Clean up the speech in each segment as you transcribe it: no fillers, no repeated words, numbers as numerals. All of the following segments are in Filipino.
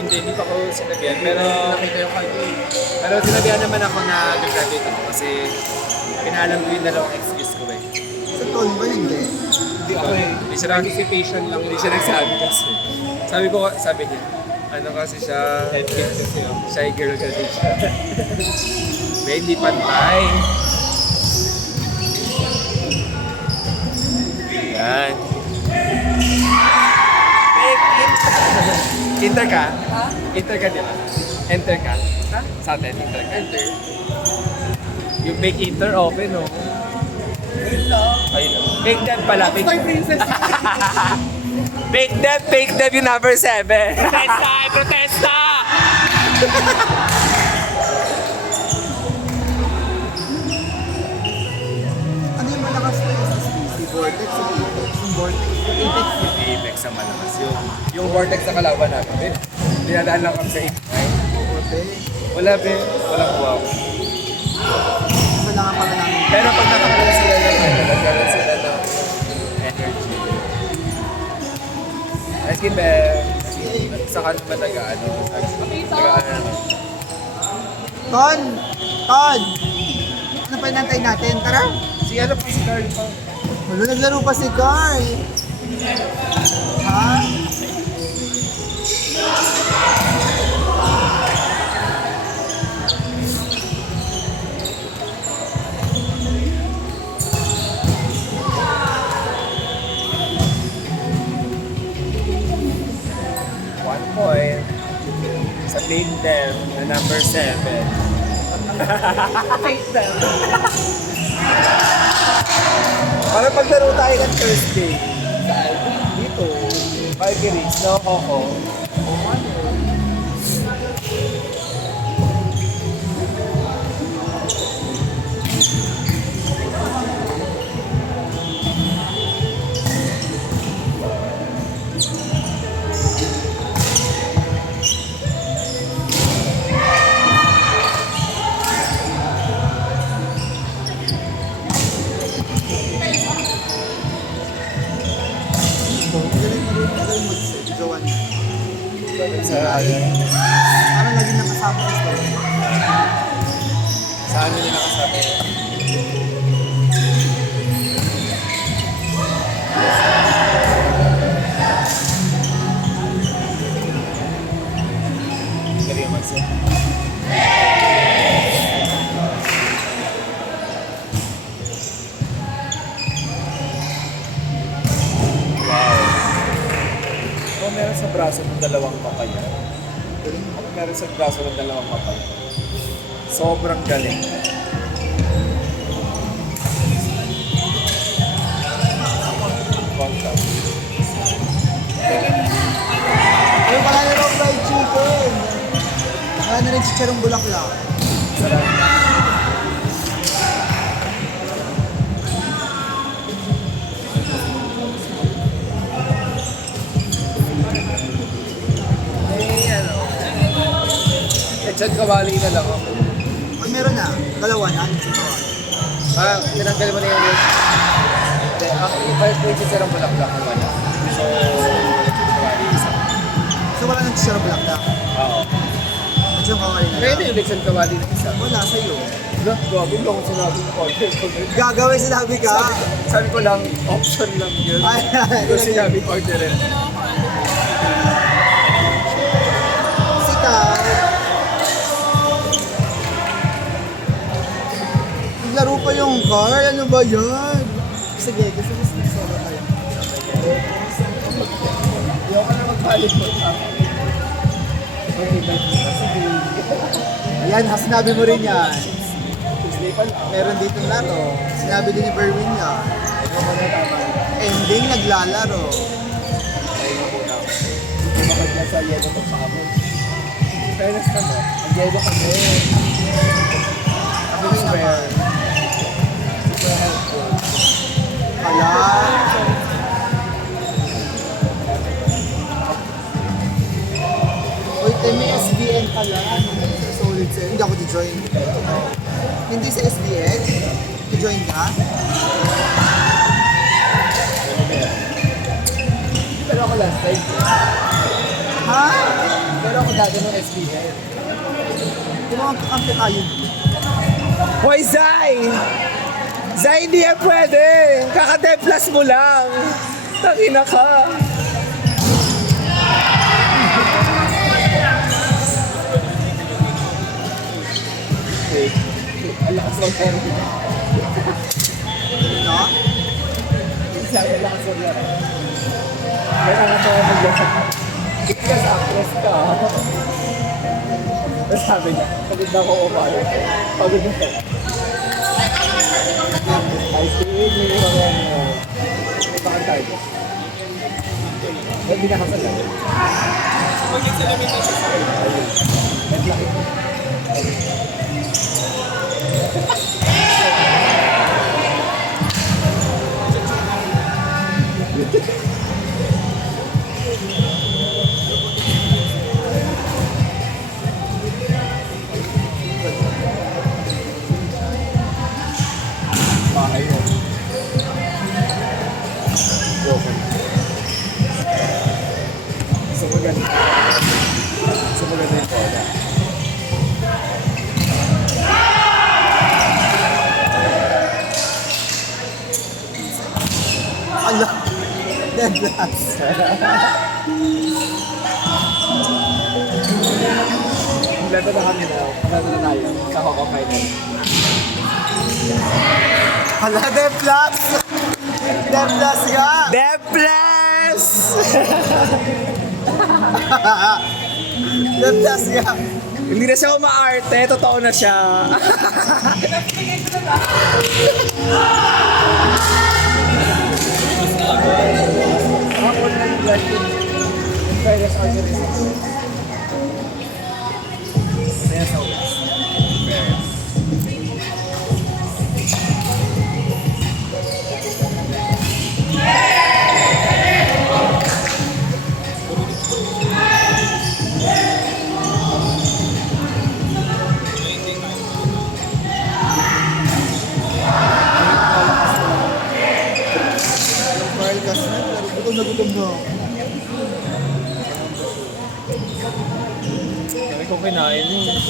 Hindi pa ko sinabihan. Pero, Nakita yung card eh. pero sinabihan naman ako na nag-graduate ako kasi pinaalam ko yung dalawang excuse ko eh. Sa tol ba hindi? Hindi ako eh. Hindi siya anticipation lang. Hindi siya nagsabi kasi. Sabi niya, ano kasi siya, headkit kasi yun. Shy girl kasi siya. May hindi pantay. Yan. Inter ka? Ha? Inter ka di ba? Enter ka? Ha? Sa atin, inter ka? Enter. Yung bake inter, open no? Ayun. Bake dev pala. Toy princess. Bake dev yung number 7. Protesta! Protesta! Ano yung malakas na SSD? Si Vortex, si Apex. Yung Vortex, yung Apex. Yung Apex ang malakas. Yung Vortex na kalaban natin. Dinadaan lang kami sa Apex. Oo, te. Wala be. Walang wow. Isa lang ang pala namin. Pero pag nakakaroon sila ng nagkaroon sila ng energy. Ice cream be. Sa kanila nag-ano. Nag-ano. Ton! Ton! Ano pa inantay natin? Tara! Si ano pa si Carl pa? Wala, naglaro pa si Carl. Ha? One point. Sa main dev na number 7. Take them. Para paglaro tayo ng Thursday. Saan? Dito. Marguerite, no? Coco. Magaling mag-gawan. Sa, Parang lagi nakasama ko ito. sa ano nila kasama? Galing naman siya. Kung meron sa braso ng dalawang papaya, kung meron sa braso ng dalawang papaya, sobrang galing. Contact. Ayun pala na raw fried chicken. Wala na rin chicharong bulaklak. Sarap. ano. Echat kawali na lang ako. Ay, meron na. Dalawa na. Tinanggal mo na yung hindi, yung 5 pages lang bulaklak naman. So, kawali isa. So wala nang chicharong bulaklak. Oo. At yung kawali na Pwede lang. yung lechon kawali na isa. Wala sa'yo. Look, gabi lang kung sinabi ko order ko. Gagawin sinabi ka. Sabi ko lang, option lang yun. Ay, Kung sinabi ko orderin. Si Carl. Naglaro pa yung car. Ano ba yan? Sige, gusto mo solo tayo. Ayoko na magpalit mo sa akin. Ayan, sinabi mo rin yan. Tuesday pa lang. Meron ditong laro. Sinabi din ni Berwin yan. Ayoko na tama. Ending, naglalaro. Ayoko muna ako. Bakit nasa yelo ko pa ako? Fairness naman. Ang yelo kasi. Ako yung fair. Super helpful. Kala. Uy, may SBN pala. Solid sa'yo. Hindi ako di-join. Hindi sa SBN? Di-join ka? Pero ako last time. Ha? Pero ako dati ng SBL. Kung mga kakampi tayo. Hoy, Zay! Zay, hindi yan pwede! Kaka-plus mo lang! Takina ka! Ang lakas ng pero. No? Sabi ang lakas mo lang. May nakatawa mag-lasa. Because actress ka. Tapos sabi niya, pagod na ako umalo. Pagod na ako. I think, hindi ko rin may pakantay ko. Hindi na kasal. Pagkat sila may nasa sa Bahay mo. Sumaganda. Sumaganda yung kola. Ala. Dead last. Leto na kami na. Leto na tayo. Sa Hoko Final. Ala, Dead last. Dead last nga. Deplas! Dead last nga. Hindi na siya umaarte. Totoo na siya. Ako na yung blessing. Virus organization. Kaya sa ulas. Carl Casnet, pero gutom na ako. Kami ko kinain yun.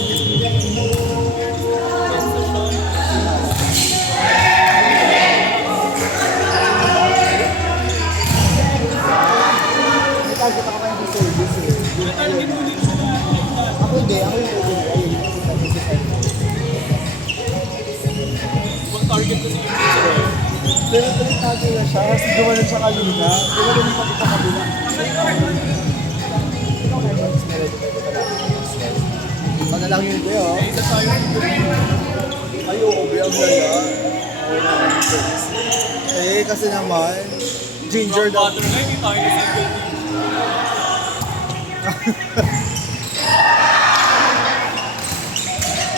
May target ako kayo ng service eh. Ako hindi, ako yung ulo. Ayun, yung target sa Target ko si Roy. pero tayo na siya, kasi gumanon siya kanina. Gumanon yung pati sa kabila. Ako na lang yun ko yun. Isa tayo. Ay, oo, ang laya. Eh, kasi naman, ginger daw. Butter na, hindi tayo sa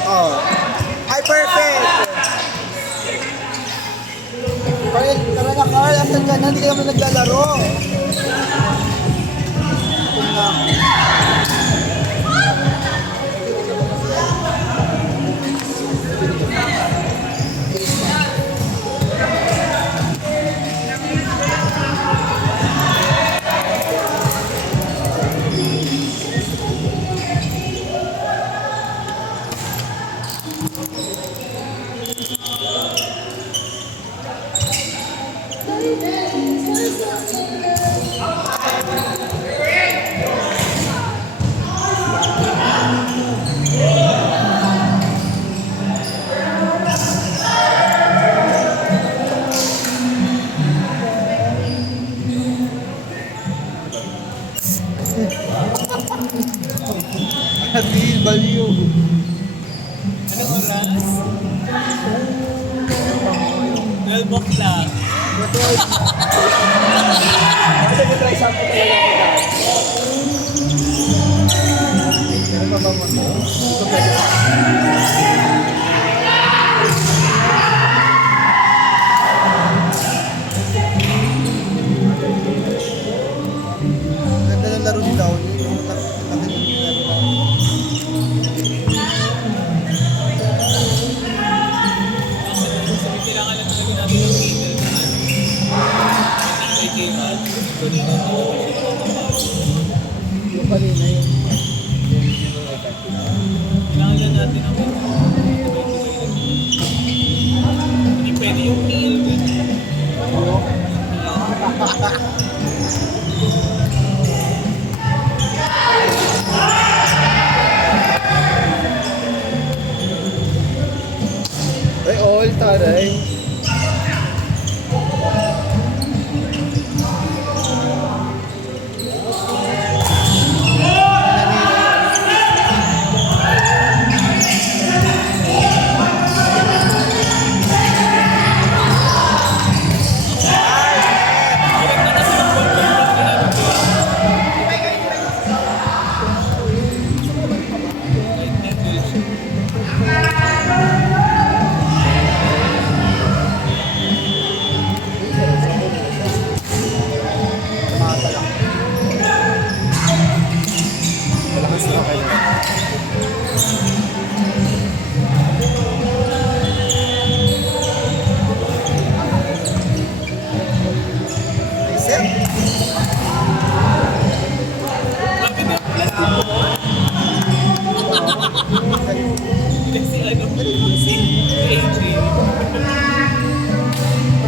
Oh. Ay, perfect! Carl, tara na Carl, asan ka na? Hindi ka naman naglalaro. Ito na. Adil, baliw. Anong oras? 12 o'clock. Kasi nag-try sample talaga kita. Ano ba ba mo? Ito pwede. Ganda ng laro ni Downey. Kailangan lang talaga natin ng cable na may cable. Yung kanina yun. Hindi pwede yung meal. Ay, all, taray. Malakas na kayo. Isip. Kasi ano, si AJ.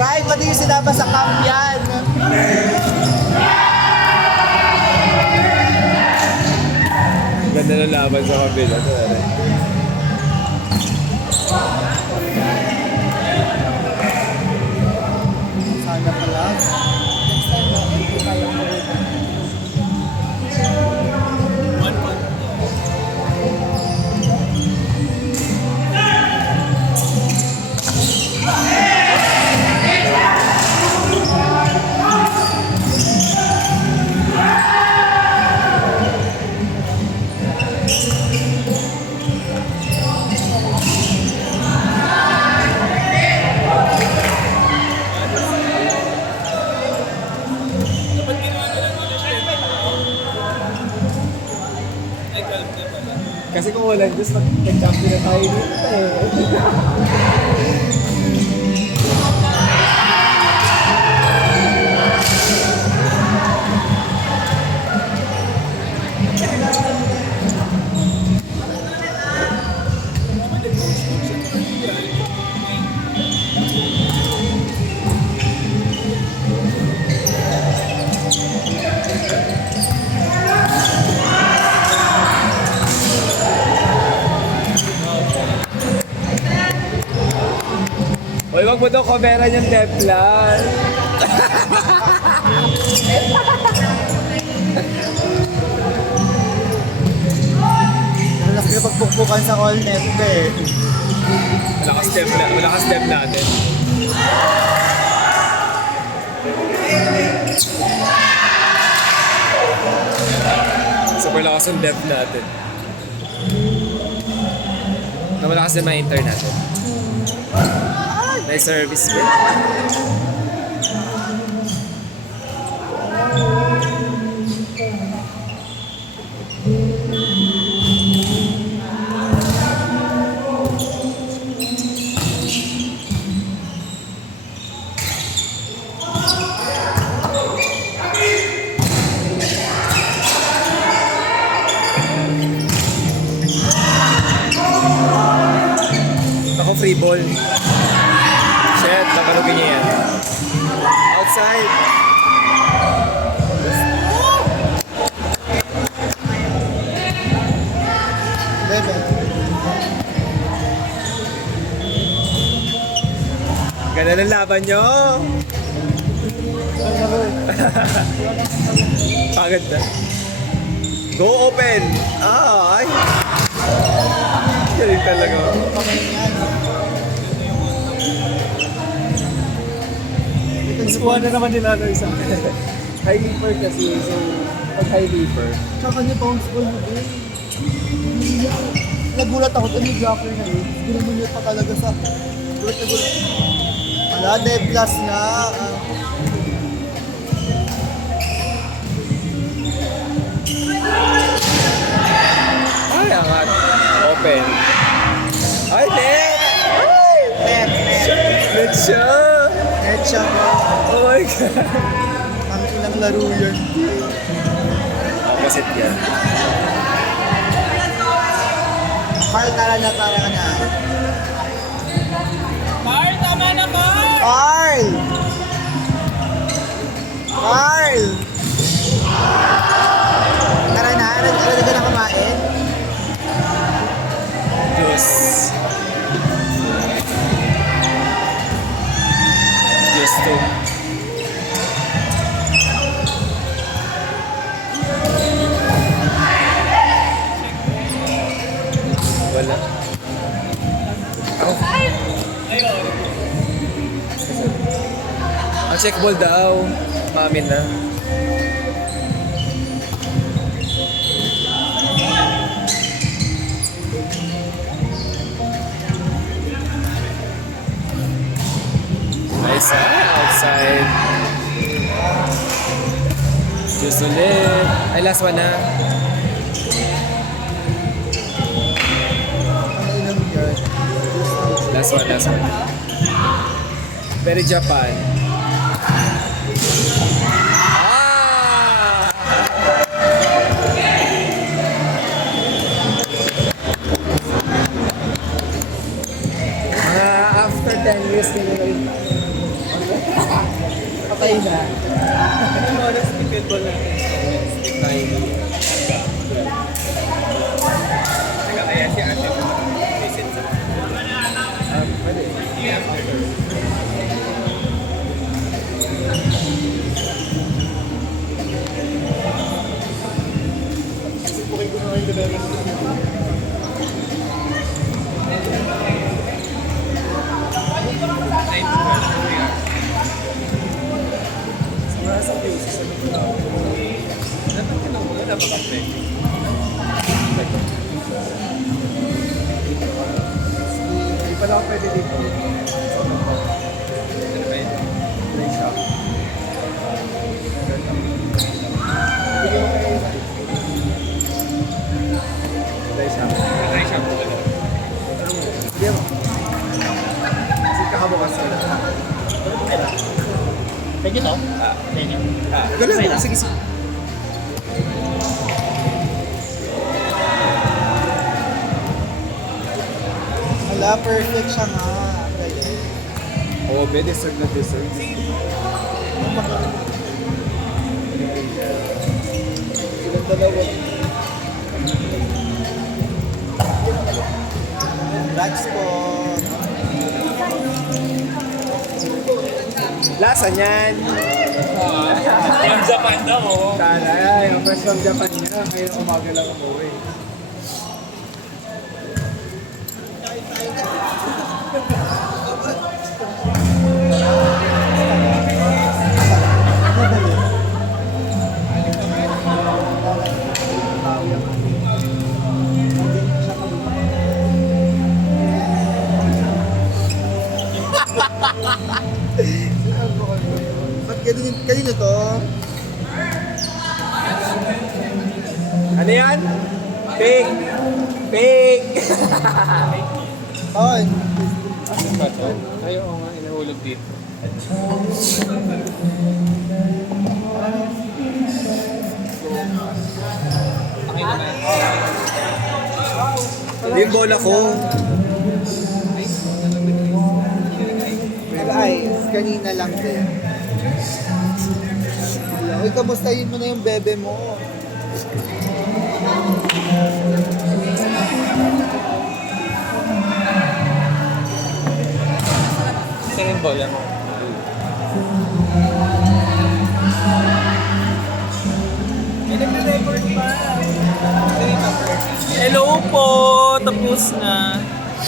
Ray, pati yung sinama sa camp yan. Ganda ng laban sa kabila. Taray. Sana pala. Next time na, hindi tayo marunong. Kasi kung walang Diyos, nag-champion na tayo dito eh. Uy, wag mo daw kamera niyang Teflon. Malakas na pagpukpukan sa all net eh. Malakas step natin. Super lakas ang depth natin. Na malakas din ma-enter natin. Nice service bit. Ako free ball. Shit, nakalugin niya yan. Outside. Bebe. Ganda ng laban nyo. Pagod na. Go open. Ah, ay. Galing talaga. Nakuha na naman nila ano isa. High leaper kasi, so pag high leaper. Tsaka niya bounce ball mo din. Nagulat ako, ano yung blocker na yun? Ginumunit pa talaga sa... Gulat na gulat. Wala, dev glass nga. Ay, angat. Open. Ay, net! Ay! Net. Net siya! Net siya mo. Oh my God! Ang ilang laro yun. Opposite yan. Carl, tara na, tara na. Carl, tama na, Carl! Carl! Carl! Tara na, ready ka na kumain? Diyos. Diyos to. Wala. Ang check ball daw. Maamin na. Nice outside. Just ulit. Ay, last one na. Ang inom yun. Last one, last one. Pero Japan. Ah! Mga after 10 years nila rin. Patay na. Anong oras basketball natin? Kaya si ate mo. Visit sa dapat ka nang wala na makape. Hindi pala ako pwede dito. Ano ba yun? Play shop. Play shop. Try shop ko lang. Hindi mo. Kasi kakabukas ka na. Thank you, no? Thank you. Galang, sige, sige. Wala, perfect siya nga. Galing. Oo, be, deserve na deserve. Silang dalawa. Congrats po. Lasa niyan. From Japan daw, oh. Taray, ang first from Japan niya. Ngayon umaga lang umuwi. Ba't kanino to? Ano yan? Fake! Fake! On. Asan ba ito? Ay, oo nga, inahulog dito. Yung bola ko. Ay, kanina lang din. Uy, kamustahin mo na yung bebe mo. Saan yung bola mo? May nagre-record pa. Hello po! Tapos na.